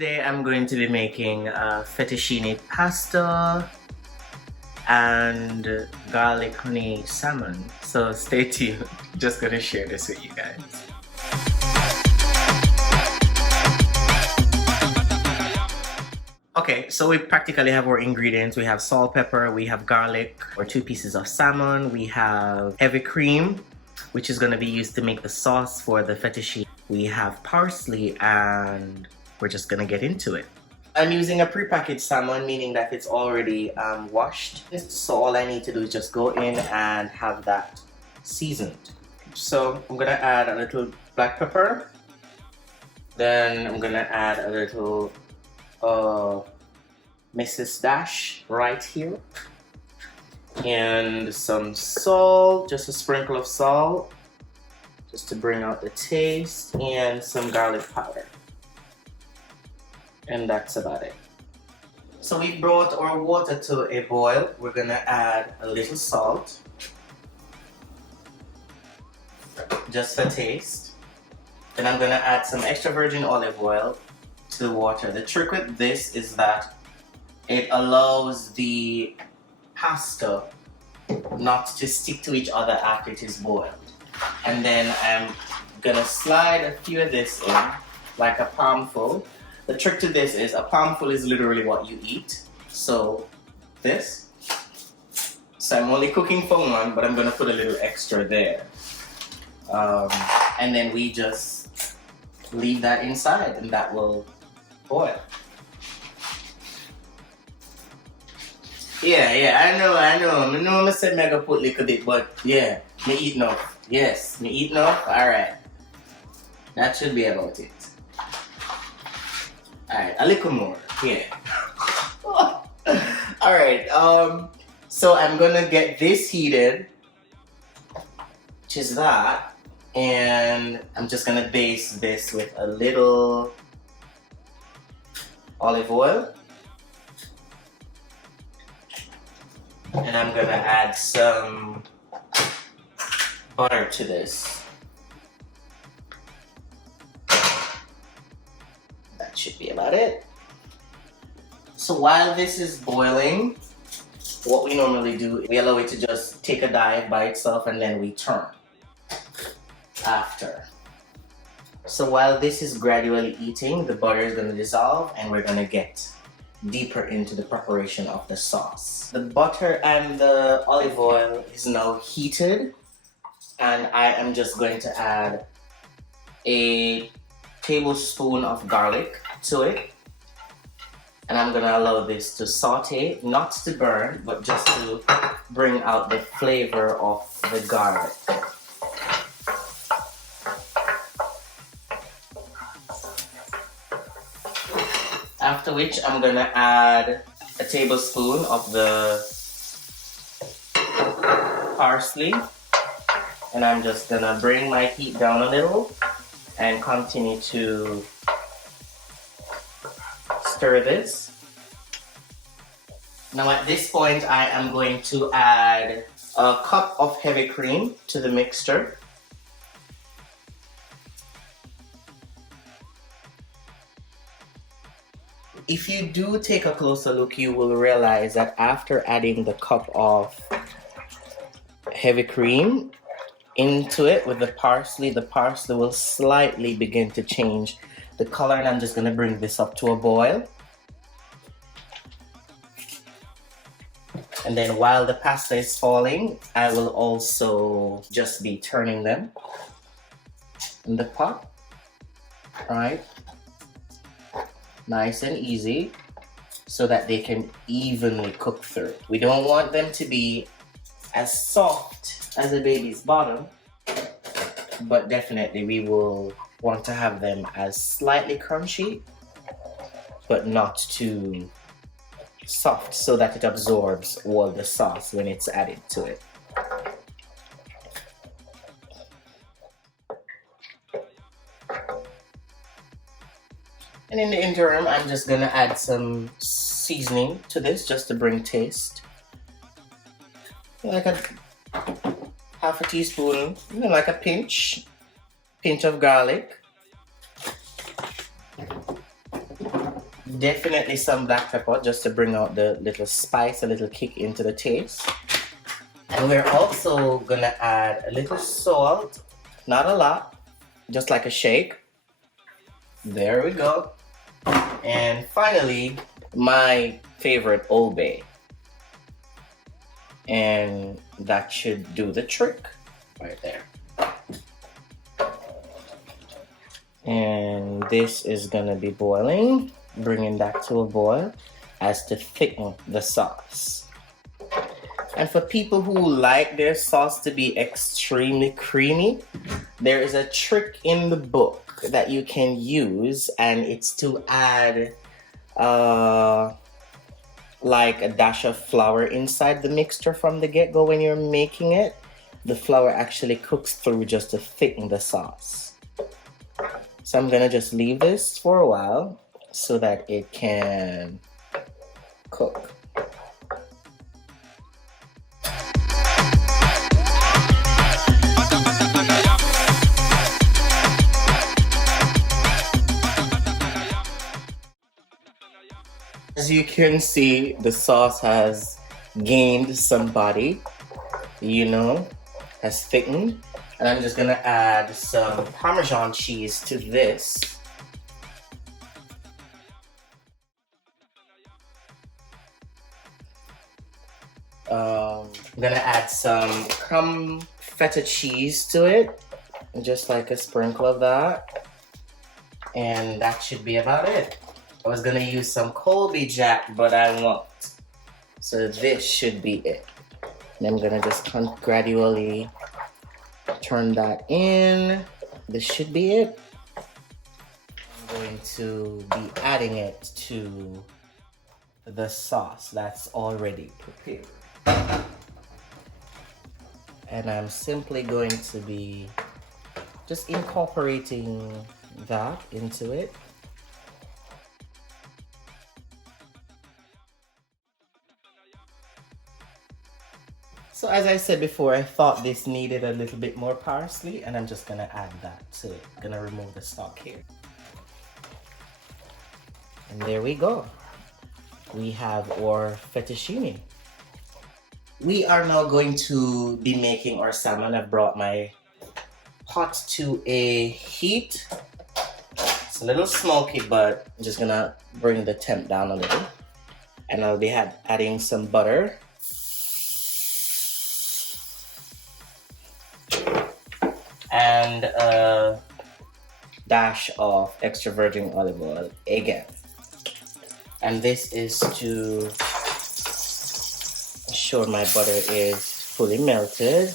today I'm going to be making fettuccine pasta and garlic honey salmon. So stay tuned. Just gonna share this with you guys. Okay, so we practically have our ingredients. We have salt, pepper, we have garlic, or 2 pieces of salmon, we have heavy cream, which is going to be used to make the sauce for the fettuccine. We have parsley, and we're just going to get into it. I'm using a prepackaged salmon, meaning that it's already washed. So all I need to do is just go in and have that seasoned. So I'm going to add a little black pepper. Then I'm going to add a little Mrs. Dash right here. And some salt, just a sprinkle of salt, just to bring out the taste, and some garlic powder. And that's about it. So we brought our water to a boil. We're gonna add a little salt, just for taste. Then I'm gonna add some extra virgin olive oil to the water. The trick with this is that it allows the pasta not to stick to each other after it is boiled. And then I'm gonna slide a few of this in, like a palmful. The trick to this is a palmful is literally what you eat. So this. So I'm only cooking for one, but I'm gonna put a little extra there. And then we just leave that inside and that will boil. Yeah, I know. I know I said I put a little bit, but yeah, me eat enough. Yes, me eat enough. Alright. That should be about it. Alright, a little more. Yeah. Alright, so I'm gonna get this heated, which is that, and I'm just gonna base this with a little olive oil. And I'm gonna add some butter to this. That should be about it. So while this is boiling, what we normally do, we allow it to just take a dive by itself and then we turn after. So while this is gradually eating, the butter is gonna dissolve and we're gonna get deeper into the preparation of the sauce. The butter and the olive oil is now heated, and I am just going to add a tablespoon of garlic to it, and I'm gonna allow this to saute, not to burn, but just to bring out the flavor of the garlic. After which I'm gonna add a tablespoon of the parsley, and I'm just gonna bring my heat down a little and continue to stir this. Now at this point I am going to add a cup of heavy cream to the mixture. If you do take a closer look, you will realize that after adding the cup of heavy cream into it with the parsley will slightly begin to change the color, and I'm just going to bring this up to a boil. And then while the pasta is falling, I will also just be turning them in the pot, right? Nice and easy, so that they can evenly cook through. We don't want them to be as soft as a baby's bottom, but definitely we will want to have them as slightly crunchy, but not too soft, so that it absorbs all the sauce when it's added to it. And in the interim, I'm just gonna add some seasoning to this just to bring taste. Like a half a teaspoon, like a pinch of garlic. Definitely some black pepper just to bring out the little spice, a little kick into the taste. And we're also gonna add a little salt, not a lot, just like a shake. There we go. And finally, my favorite Old Bay. And that should do the trick right there. And this is gonna be boiling, bringing that to a boil as to thicken the sauce. And for people who like their sauce to be extremely creamy, there is a trick in the book that you can use, and it's to add like a dash of flour inside the mixture from the get-go when you're making it. The flour actually cooks through just to thicken the sauce. So I'm gonna just leave this for a while so that it can cook. As you can see, the sauce has gained some body, you know, has thickened. And I'm just gonna add some Parmesan cheese to this. I'm gonna add some crumb feta cheese to it, just like a sprinkle of that. And that should be about it. I was gonna use some Colby Jack, but I won't. So this should be it. And I'm gonna just gradually turn that in. This should be it. I'm going to be adding it to the sauce that's already prepared. And I'm simply going to be just incorporating that into it. So as I said before, I thought this needed a little bit more parsley, and I'm just gonna add that to it. Gonna remove the stalk here. And there we go. We have our fettuccine. We are now going to be making our salmon. I've brought my pot to a heat. It's a little smoky, but I'm just gonna bring the temp down a little. And I'll be adding some butter. And a dash of extra virgin olive oil again. And this is to ensure my butter is fully melted.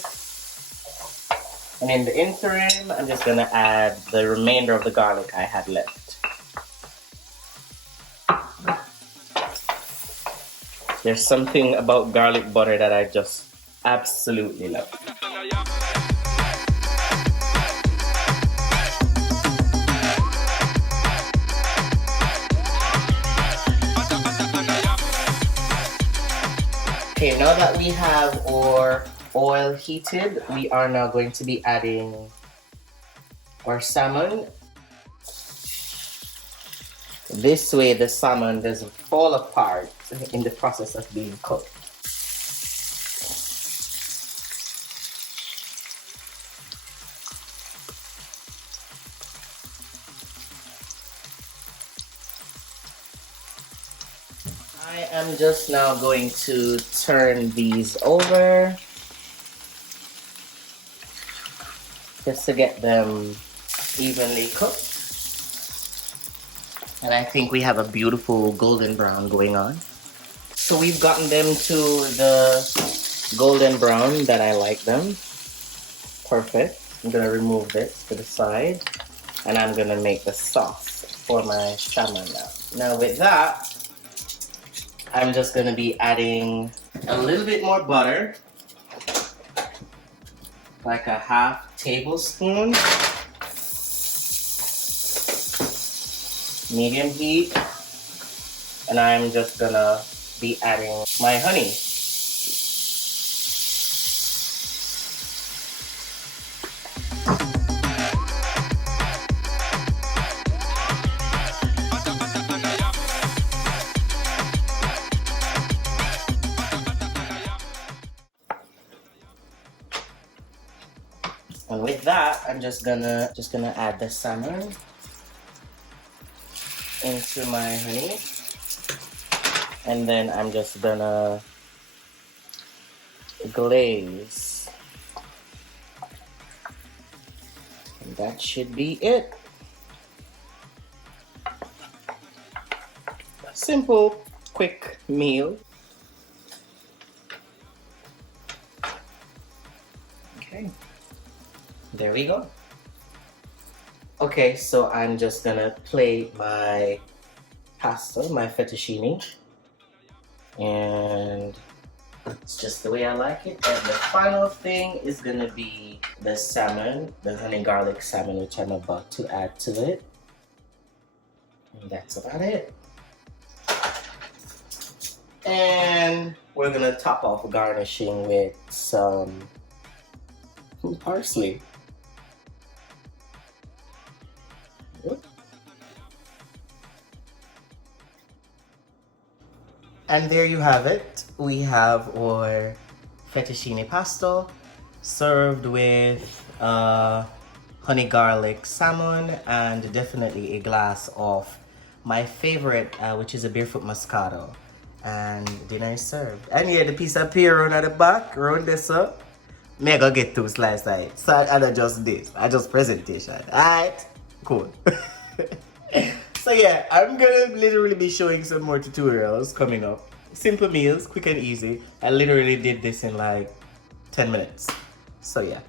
And in the interim, I'm just gonna add the remainder of the garlic I had left. There's something about garlic butter that I just absolutely love. Okay, now that we have our oil heated, we are now going to be adding our salmon. This way the salmon doesn't fall apart in the process of being cooked. I am just now going to turn these over just to get them evenly cooked. And I think we have a beautiful golden brown going on. So we've gotten them to the golden brown that I like them. Perfect. I'm gonna remove this to the side, and I'm gonna make the sauce for my salmon now. Now with that, I'm just gonna be adding a little bit more butter, like a half tablespoon, medium heat, and I'm just gonna be adding my honey. that, I'm just gonna add the salmon into my honey, and then I'm just gonna glaze, and that should be it. Simple, quick meal. Okay, there we go. Okay, so I'm just gonna plate my pasta, my fettuccine, and it's just the way I like it. And the final thing is gonna be the salmon, the honey garlic salmon, which I'm about to add to it. And that's about it. And we're gonna top off garnishing with some parsley. And there you have it. We have our fettuccine pasta served with honey garlic salmon and definitely a glass of my favorite, which is a barefoot moscato. And dinner is served. And yeah, the piece of pear at the back, round this up. Me I go get 2 slices of it. So I don't just this. I just presentation. Alright? Cool. So yeah, I'm gonna literally be showing some more tutorials coming up. Simple meals, quick and easy. I literally did this in like 10 minutes. So yeah.